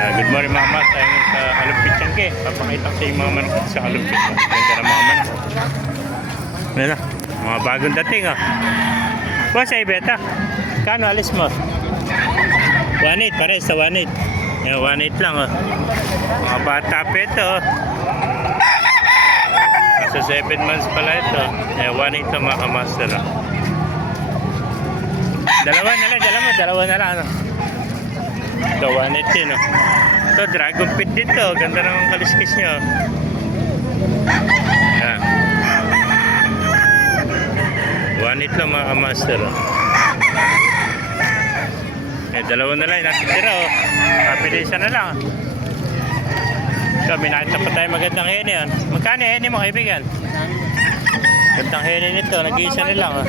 Good morning mga mas, tayo ngayon sa Kalumpit Tiangge. Papakita ko sa inyo mga manok sa Kalumpit. Ganda na mga manok. Ayan na, mga bagong dating ah. Buwan sa ibeta. Kano alis mo? 1.8, pares sa 1.8. Ayan, 1.8 lang oh. Mga bata pa ito oh. Nasa 7 months pala ito. Ayan, 1.8 lang mga kamaster oh. Dalawa na lang ano. Ito, 1.8 din oh. Ito, dragon pit dito. Ganda naman kaliskis nyo. Ayan. 1.8 lang mga kamaster oh. Eh, dalawa na lang natitira oh. Kapilisan na lang. So, minakita pa tayo magandang hene yan. Magkano hene mo kaibigan? Magandang hene nito. Nag-iisa na lang oh.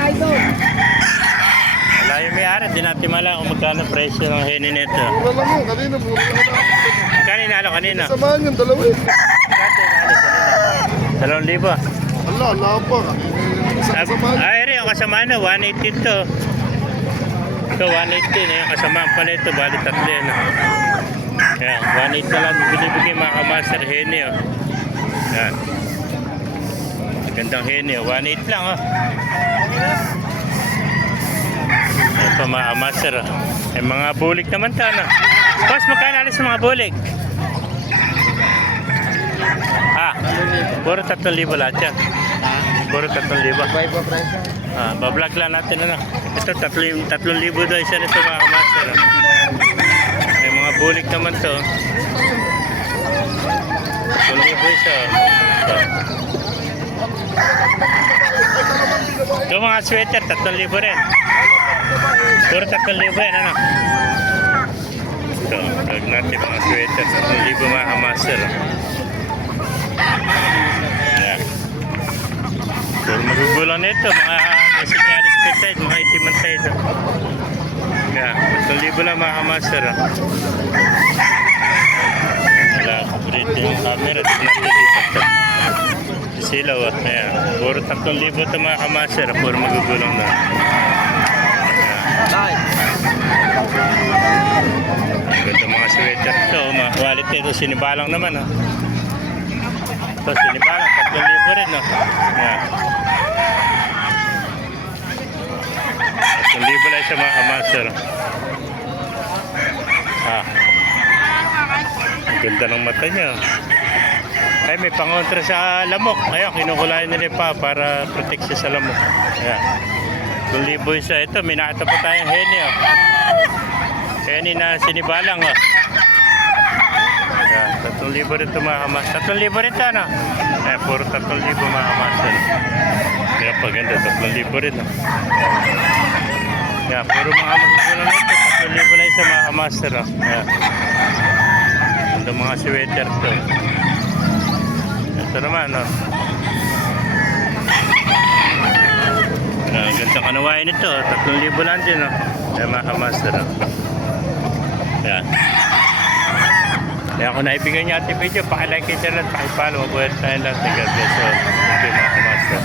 Wala yung may-ari. Di natin mala kung magkano presyo ng hene nito. Mura lang yun. Kanina, mura lang yun. Magkano inalo kanina? Samahan yung dalawa eh. Magkano inalo kanina? 2,000. Ala pa. Isang samahan. Ay, rin yung kasama na. 180 ito. Ito, 180 na yung kasamaan pala ito. Bali tatlo yan. Yan, 180 na lang binibigay mga kamaster hene. Oh. Yan. Gandang hene. 180 lang. Oh. Yan pa mga kamaster. Oh. Yung mga bulik naman ito. No? Boss, magkano alis sa mga bulik? Puro 3,000 lahat yan. Puro 3,000. Bablog lang natin ano. Ito 3,000 daw isa nito mga kamaster. May mga bulik naman to. 3,000 isa. Ito mga sweater 3,000 rin. Puro 3,000 yan ano. Ito, tag natin mga sweater 3,000 mga kamaster. Puro magugulang nito, mga sinyalis peside, mga itiman tayo. Kaya, 1,000 lang mga kamaster. Wala, kulit yung camera, di natin lipat. Silaw, kaya, puro 3,000 ito mga kamaster, puro magugulang na. Ganda mga sweater ito, mga quality ito, sinibalang naman. Ito, sinibalang, 3,000 rin. Yan. 1,000 lang sa mga kamaster. Ang ganda ng mata niya. Ay, may pangontra sa lamok. Ayun, kinukulayan nila pa para protection sa lamok. Ayan. 1,000 isa. Ito, minakita pa tayong hene. Oh. Hene na sinibalang. Oh. Ayan, 3,000 rin ito mga kamaster. 3,000 rin ito, ano? Ayan, puro 3,000 mga kamaster. Kaya paganda, 3,000 rin. Oh. Yeah, puro mga magugulang nito. 3,000 na isa mga kamaster. Oh. Yeah. Ito mga sweater to. Ito naman. Oh. Gandang kanawain ito. 3,000 lang din. Oh. Yeah, mga kamaster. Oh. Yeah. Kaya kung naibigay niyo ating video, pakilike kayo dyan at pakipalo. Mabuhay tayo lahat. God bless you. Thank you mga kamaster.